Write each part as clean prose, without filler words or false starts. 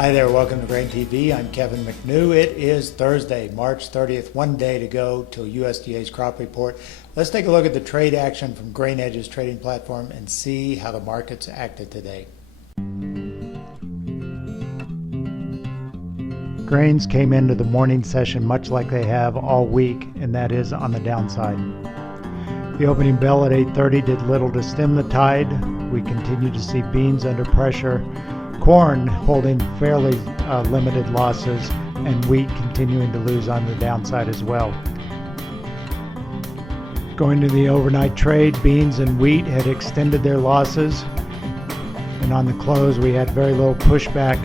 Hi there, welcome to Grain TV. I'm Kevin McNew. It is Thursday, March 30th, one day to go till USDA's crop report. Let's take a look at the trade action from GrainEdge's trading platform and see how the markets acted today. Grains came into the morning session much like they have all week, and that is on the downside. The opening bell at 8:30 did little to stem the tide. We continue to see beans under pressure, corn holding fairly limited losses, and wheat continuing to lose on the downside as well. Going to the overnight trade, beans and wheat had extended their losses, and on the close we had very little pushback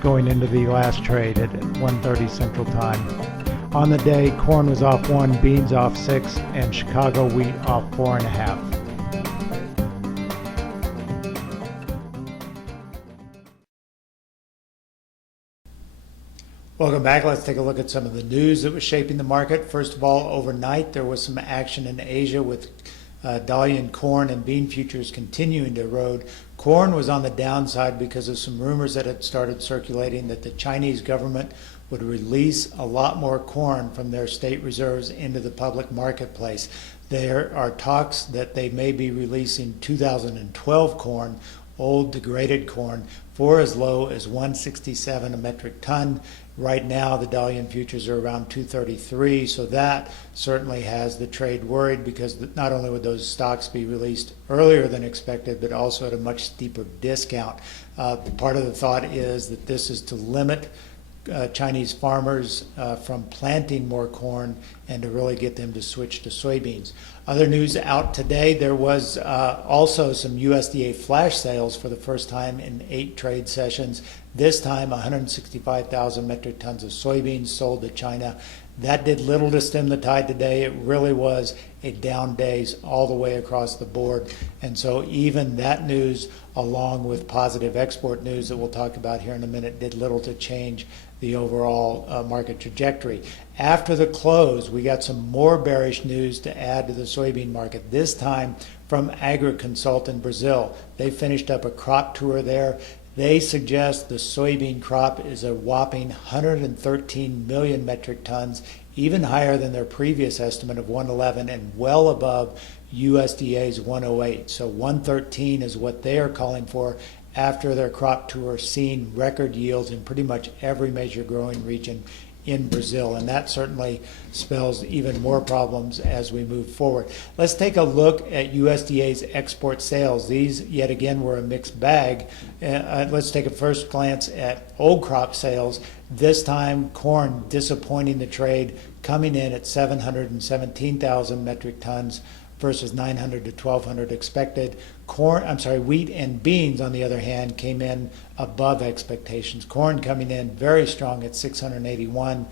going into the last trade at 1:30 Central Time. On the day, corn was off 1, beans off 6, and Chicago wheat off 4.5. Welcome back. Let's take a look at some of the news that was shaping the market. First of all, overnight there was some action in Asia with Dalian corn and bean futures continuing to erode. Corn was on the downside because of some rumors that had started circulating that the Chinese government would release a lot more corn from their state reserves into the public marketplace. There are talks that they may be releasing 2012 corn, old degraded corn, for as low as 167 a metric ton. Right now the Dalian futures are around 233, so that certainly has the trade worried, because not only would those stocks be released earlier than expected, but also at a much steeper discount. Part of the thought is that this is to limit Chinese farmers from planting more corn and to really get them to switch to soybeans. Other news out today, there was also some USDA flash sales for the first time in 8 trade sessions. This time 165,000 metric tons of soybeans sold to China. That did little to stem the tide today. It really was a down day all the way across the board. And so even that news, along with positive export news that we'll talk about here in a minute, did little to change the overall market trajectory. After the close, we got some more bearish news to add to the soybean market, this time from AgriConsult in Brazil. They finished up a crop tour there. They suggest the soybean crop is a whopping 113 million metric tons, even higher than their previous estimate of 111 and well above USDA's 108. So 113 is what they are calling for after their crop tour, seeing record yields in pretty much every major growing region in Brazil, and that certainly spells even more problems as we move forward. Let's take a look at USDA's export sales. These, yet again, were a mixed bag. Let's take a first glance at old crop sales. This time, corn disappointing the trade, coming in at 717,000 metric tons versus 900 to 1,200 expected. Wheat and beans, on the other hand, came in above expectations. Corn coming in very strong at 681.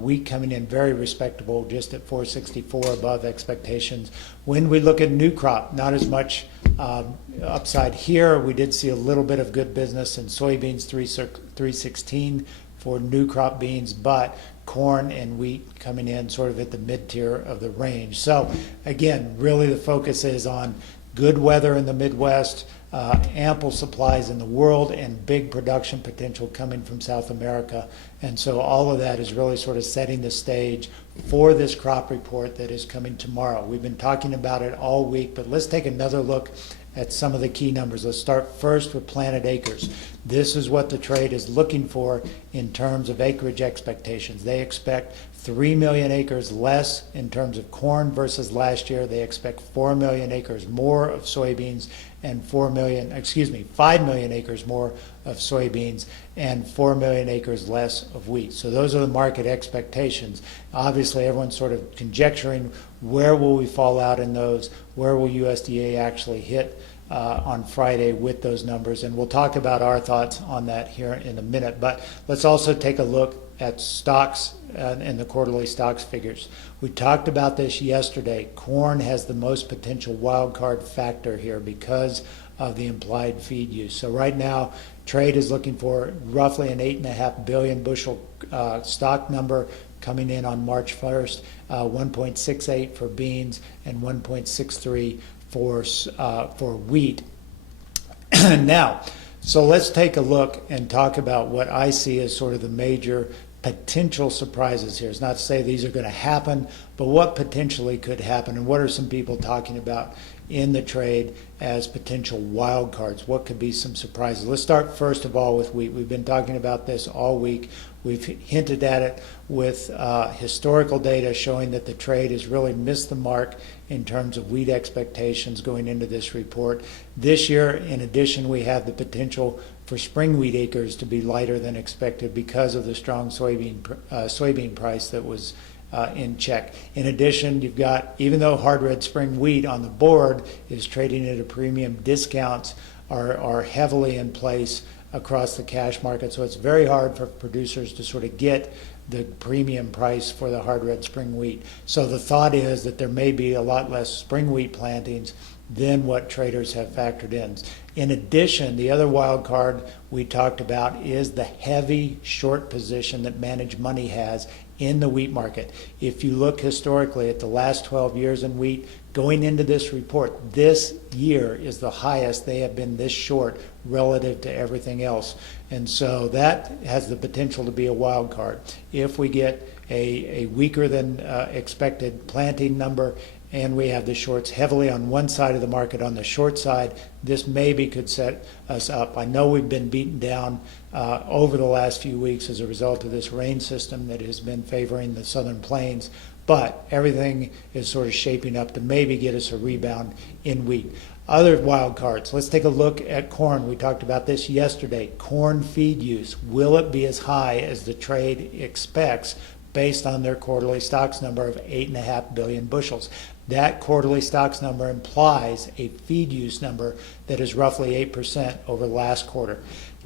Wheat coming in very respectable, just at 464, above expectations. When we look at new crop, not as much upside here. We did see a little bit of good business in soybeans, 316 for new crop beans, but corn and wheat coming in sort of at the mid-tier of the range. So again, really the focus is on good weather in the Midwest, ample supplies in the world, and big production potential coming from South America. And so all of that is really sort of setting the stage for this crop report that is coming tomorrow. We've been talking about it all week, but let's take another look at some of the key numbers. Let's start first with planted acres. This is what the trade is looking for in terms of acreage expectations. They expect 3 million acres less in terms of corn versus last year. They expect 4 million acres more of soybeans and 5 million acres more of soybeans and 4 million acres less of wheat. So those are the market expectations. Obviously, everyone's sort of conjecturing where will we fall out in those, where will USDA actually hit on Friday with those numbers, and we'll talk about our thoughts on that here in a minute. But let's also take a look at stocks and the quarterly stocks figures. We talked about this yesterday. Corn has the most potential wild card factor here because of the implied feed use. So right now, trade is looking for roughly an 8.5 billion bushel stock number coming in on March 1st, 1.68 for beans and 1.63 for wheat. Now, So let's take a look and talk about what I see as sort of the major potential surprises here. It's not to say these are going to happen, but what potentially could happen, and what are some people talking about in the trade as potential wild cards? What could be some surprises? Let's start first of all with wheat. We've been talking about this all week. We've hinted at it with historical data showing that the trade has really missed the mark in terms of wheat expectations going into this report. This year, in addition, we have the potential for spring wheat acres to be lighter than expected because of the strong soybean price that was in check. In addition, you've got, even though hard red spring wheat on the board is trading at a premium, discounts are heavily in place across the cash market, so it's very hard for producers to sort of get the premium price for the hard red spring wheat. So the thought is that there may be a lot less spring wheat plantings than what traders have factored in. In addition, the other wild card we talked about is the heavy short position that managed money has in the wheat market. If you look historically at the last 12 years in wheat, going into this report, this year is the highest they have been this short relative to everything else. And so that has the potential to be a wild card. If we get a weaker than expected planting number, and we have the shorts heavily on one side of the market, on the short side, this maybe could set us up. I know we've been beaten down over the last few weeks as a result of this rain system that has been favoring the southern plains, but everything is sort of shaping up to maybe get us a rebound in wheat. Other wild cards, let's take a look at corn. We talked about this yesterday. Corn feed use, will it be as high as the trade expects based on their quarterly stocks number of 8.5 billion bushels? That quarterly stocks number implies a feed use number that is roughly 8% over last quarter.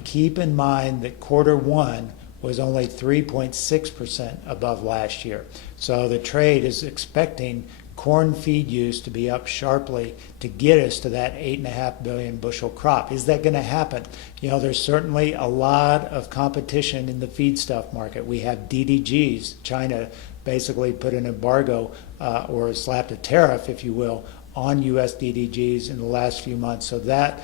Keep in mind that quarter one was only 3.6% above last year. So the trade is expecting corn feed use to be up sharply to get us to that 8.5 billion bushel crop. Is that going to happen? You know, there's certainly a lot of competition in the feedstuff market. We have DDGs. China basically put an embargo or slapped a tariff, if you will, on U.S. DDGs in the last few months. So that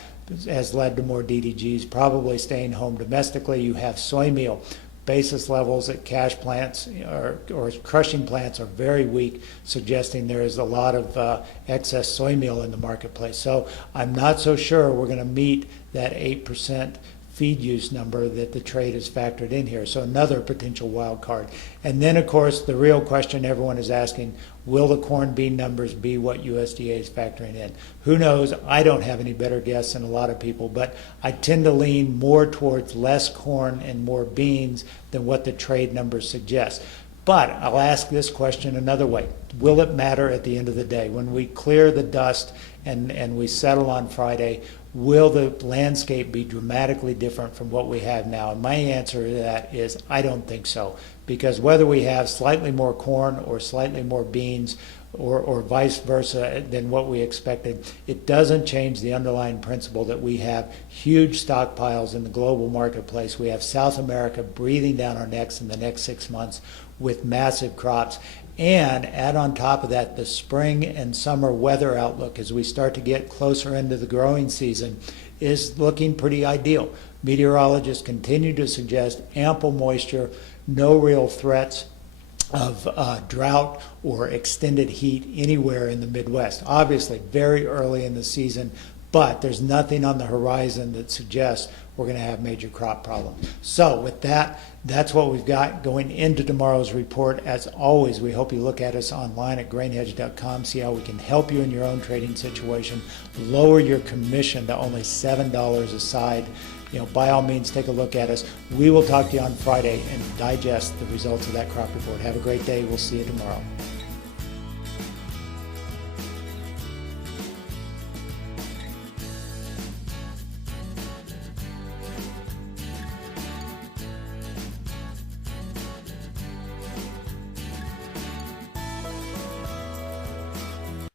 has led to more DDGs probably staying home domestically. You have soy meal. Basis levels at cash plants or crushing plants are very weak, suggesting there is a lot of excess soy meal in the marketplace. So I'm not so sure we're going to meet that 8% feed use number that the trade has factored in here. So another potential wild card. And then, of course, the real question everyone is asking, will the corn bean numbers be what USDA is factoring in? Who knows? I don't have any better guess than a lot of people, but I tend to lean more towards less corn and more beans than what the trade numbers suggest. But I'll ask this question another way. Will it matter at the end of the day? When we clear the dust and we settle on Friday, will the landscape be dramatically different from what we have now? And my answer to that is I don't think so. Because whether we have slightly more corn or slightly more beans or vice versa than what we expected, it doesn't change the underlying principle that we have huge stockpiles in the global marketplace. We have South America breathing down our necks in the next 6 months with massive crops. And add on top of that the spring and summer weather outlook as we start to get closer into the growing season is looking pretty ideal. Meteorologists continue to suggest ample moisture, no real threats of drought or extended heat anywhere in the Midwest. Obviously, very early in the season, but there's nothing on the horizon that suggests we're going to have major crop problems. So with that, that's what we've got going into tomorrow's report. As always, we hope you look at us online at grainhedge.com, see how we can help you in your own trading situation, lower your commission to only $7 a side. You know, by all means, take a look at us. We will talk to you on Friday and digest the results of that crop report. Have a great day. We'll see you tomorrow.